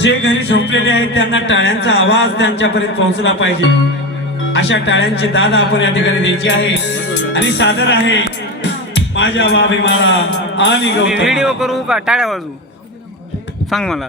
जे घरी झोपलेले आहेत त्यांना टाळ्यांचा आवाज त्यांच्यापर्यंत पोहोचला पाहिजे, अशा टाळ्यांची दाद आपण या ठिकाणी द्यायची आहे. आणि सादर आहे माझ्या बाबीमाला आणि गौतम. व्हिडिओ करू का टाळ्या वाजू सांग मला.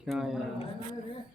क्या